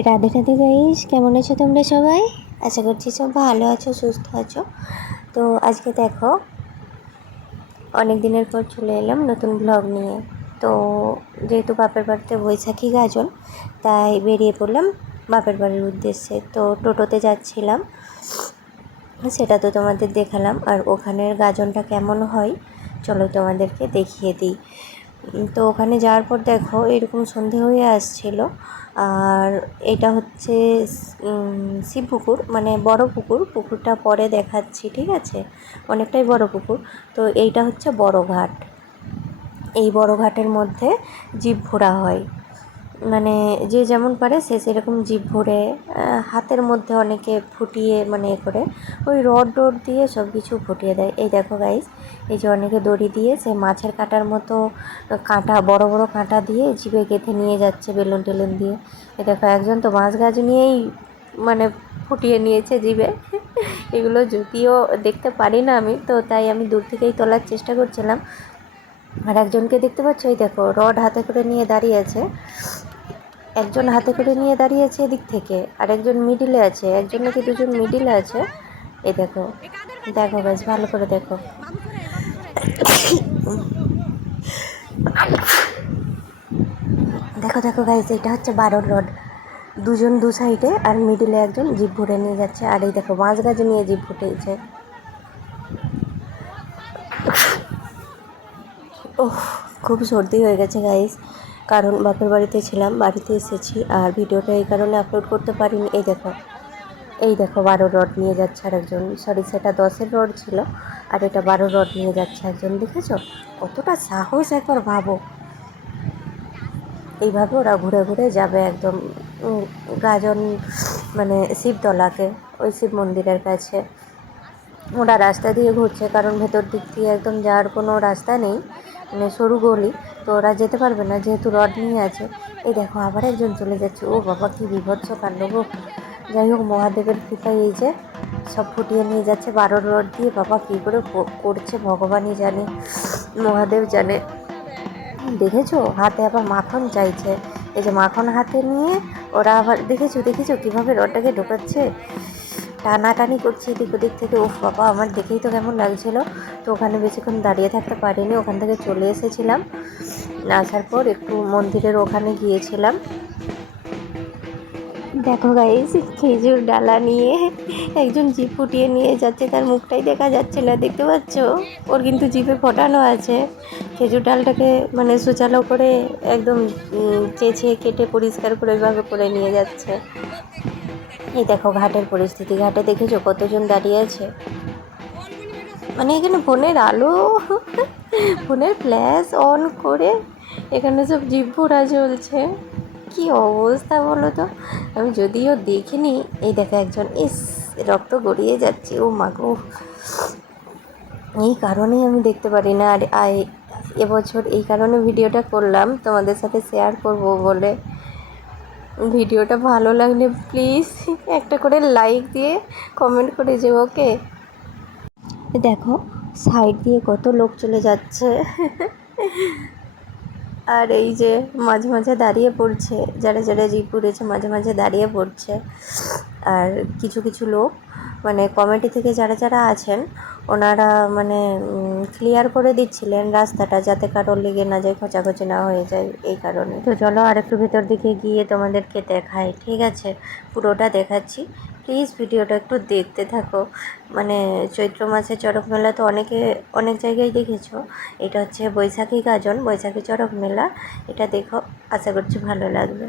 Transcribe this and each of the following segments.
Radhe Radhe guys, কেমন আছো তোমরা সবাই? আশা করছি সব ভালো আছো, সুস্থ আছো। তো আজকে দেখো অনেক দিনের পর চলে এলাম নতুন ব্লগ নিয়ে। তো যেহেতু বাপের বাড়িতে বৈশাখী গাজন, তাই বেরিয়ে পড়লাম বাপের বাড়ির উদ্দেশ্যে। তো টোটোতে যাচ্ছিলাম, সেটা তো তোমাদের দেখালাম। আর ওখানের গাজনটা কেমন হয় চলো তোমাদেরকে দেখিয়ে দিই। তো ওখানে যাওয়ার পর দেখো এরকম সন্ধে হয়ে আসছিল। আর এটা হচ্ছে শিবপুকুর, মানে বড় পুকুর। পুকুরটা পরে দেখাচ্ছি, ঠিক আছে? অনেকটাই বড় পুকুর। তো এইটা হচ্ছে বড় ঘাট। এই বড় ঘাটের মধ্যে জীব ঘোরা হয়, মানে যে যেমন পারে সে সেরকম জীব ভরে হাতের মধ্যে অনেকে ফুটিয়ে, মানে এ করে ওই রড দিয়ে সব কিছু ফুটিয়ে দেয়। এই দেখো গাইস, এই যে অনেকে দড়ি দিয়ে সে মাছের কাঁটার মতো কাঁটা, বড় বড় কাঁটা দিয়ে জিভে গেঁথে নিয়ে যাচ্ছে বেলুন টেলুন দিয়ে। এই দেখো একজন তো মাছ গাছ নিয়েই মানে ফুটিয়ে নিয়েছে জিভে। এগুলো যদিও দেখতে পারি না আমি, তো তাই আমি দূর থেকেই তোলার চেষ্টা করছিলাম। আর একজনকে দেখতে পাচ্ছ, এই দেখো রড হাতে করে নিয়ে দাঁড়িয়ে আছে। একজন হাতে করে নিয়ে দাঁড়িয়ে আছে এদিক থেকে, আর একজন মিডিলে আছে, একজন নাকি দুজন মিডিলে আছে। এই দেখো, দেখো গাইস ভালো করে দেখো। দেখো দেখো গাইস, এটা হচ্ছে 12 রড। দুজন দু সাইডে, আর মিডিলে একজন জিপ ভরে নিয়ে যাচ্ছে। আর এই দেখো মাছ গাছ নিয়ে জিপ ফুটেছে। ওহ, খুব সর্দি হয়ে গেছে গাইস, কারণ বাপের বাড়িতে ছিলাম, বাড়িতে এসেছি আর ভিডিওটা এই কারণে আপলোড করতে পারিনি। এই দেখো, এই দেখো 12 রড নিয়ে যাচ্ছে আর একজন, সরি সেটা 10-এর রড ছিল, আর এটা 12 রড নিয়ে যাচ্ছে একজন। দেখেছো কতটা সাহস, একবার ভাবো। এইভাবে ওরা ঘুরে ঘুরে যাবে একদম গাজন, মানে শিবতলাকে, ওই শিব মন্দিরের কাছে। ওরা রাস্তা দিয়ে ঘুরছে, কারণ ভেতর দিক দিয়ে একদম যাওয়ার কোনো রাস্তা নেই, মানে সরু গলি, তো ওরা যেতে পারবে না যেহেতু রড নিয়ে আছে। এই দেখো আবার একজন চলে যাচ্ছে। ও বাবা, কি বিভৎস কাণ্ড গো। যাই হোক, মহাদেবের কৃপায় এই যে সব ফুটিয়ে নিয়ে যাচ্ছে 12 রড দিয়ে। বাবা কী করে করছে ভগবানই জানে, মহাদেব জানে। দেখেছো হাতে আবার মাখন চাইছে, এই যে মাখন হাতে নিয়ে ওরা আবার, দেখেছো দেখেছো কীভাবে রডটাকে ঢোকাচ্ছে, টানাটানি করছে এদিক ওদিক থেকে। ওফ বাবা, আমার দেখেই তো কেমন লাগছিল। তো ওখানে বেশিক্ষণ দাঁড়িয়ে থাকতে পারিনি, ওখান থেকে চলে এসেছিলাম। আসার পর একটু মন্দিরের ওখানে গিয়েছিলাম। দেখো গাইস, খেজুর ডালা নিয়ে একজন জিভ ফুটিয়ে নিয়ে যাচ্ছে, তার মুখটাই দেখা যাচ্ছে না, দেখতে পাচ্ছ? ওর কিন্তু জিভে ফোটানো আছে। খেজুর ডালটাকে মানে সুচালো করে একদম চেঁচে কেটে পরিষ্কার করে ওইভাবে করে নিয়ে যাচ্ছে। এই দেখো ঘাটের পরিস্থিতি, ঘাটে দেখেছো কতজন দাঁড়িয়ে আছে, মানে এখানে ফোনের আলো, ফোনের ফ্ল্যাশ অন করে এখানে সব জিভ ফোড়া চলছে। কি অবস্থা বলো তো। আমি যদিও দেখিনি। এই দেখো একজন, ইস রক্ত গড়িয়ে যাচ্ছে, ও মাগো। এই কারণেই আমি দেখতে পারি না। আর এবছর এই কারণে ভিডিওটা করলাম, তোমাদের সাথে শেয়ার করব বলে। ভিডিওটা ভালো লাগলে প্লিজ একটা করে লাইক দিয়ে কমেন্ট করে যেও, ওকে? দেখো সাইড দিয়ে কত লোক চলে যাচ্ছে। আর এই যে মাঝে মাঝে দাঁড়িয়ে পড়ছে, যারা যারা জিপ উড়েছে মাঝে মাঝে দাঁড়িয়ে পড়ছে। আর কিছু কিছু লোক, মানে কমিটি থেকে যারা যারা আছেন, ওনারা মানে ক্লিয়ার করে দিচ্ছিলেন রাস্তাটা, যাতে কারোর লেগে না যায়, খোঁচাখোঁচি না হয়ে যায়, এই কারণে। তো চলো আর একটু ভেতর দিকে গিয়ে তোমাদেরকে দেখাই, ঠিক আছে? পুরোটা দেখাচ্ছি, প্লিজ ভিডিওটা একটু দেখতে থাকো। মানে চৈত্র মাসে চড়ক মেলা তো অনেক জায়গায় দেখেছো, এটা হচ্ছে বৈশাখী গাজন, বৈশাখী চড়ক মেলা। এটা দেখো, আশা করছি ভালো লাগবে।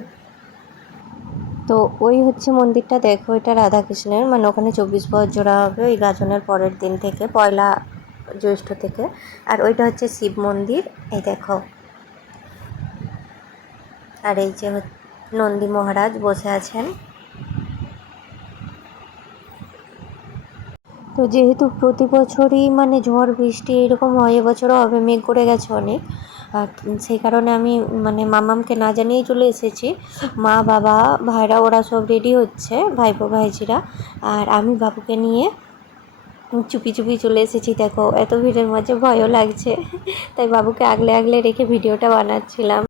তো ওই হচ্ছে মন্দিরটা, দেখো এটা রাধাকৃষ্ণের, মানে ওখানে 24 প্রহর জোড়া হবে ওই গাজনের পরের দিন থেকে, পয়লা জ্যৈষ্ঠ থেকে। আর ওইটা হচ্ছে শিব মন্দির, এই দেখো। আর এই যে নন্দী মহারাজ বসে আছেন। তো যেহেতু প্রতি বছরই মানে ঝড় বৃষ্টি এরকম হয়, এবছরও হবে, মেঘ করে গেছে অনেক। আর সেই কারণে আমি মানে মামামকে না জানিয়েই চলে এসেছি। মা বাবা ভাইরা ওরা সব রেডি হচ্ছে, ভাইপো ভাইঝিরা, আর আমি বাবুকে নিয়ে চুপি চুপি চলে এসেছি। দেখো এত ভিড়ের মাঝে ভয়ও লাগছে, তাই বাবুকে আগলে আগলে রেখে ভিডিওটা বানাচ্ছিলাম।